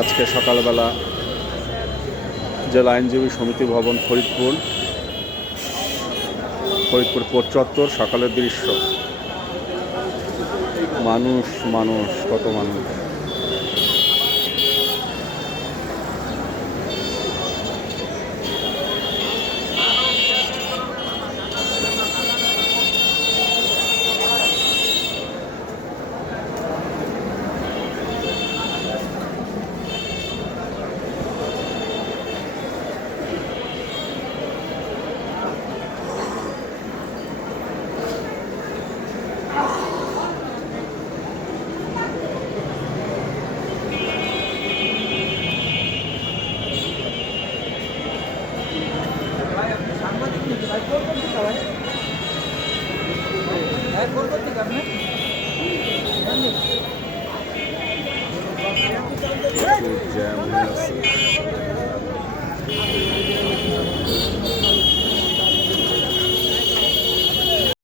আজকে সকালবেলা জেলা আইনজীবী সমিতি ভবন ফরিদপুর ফরিদপুর পঁচাত্তর সকালের দৃশ্য। মানুষ মানুষ, কত মানুষ? জ্যাম হয়ে আছে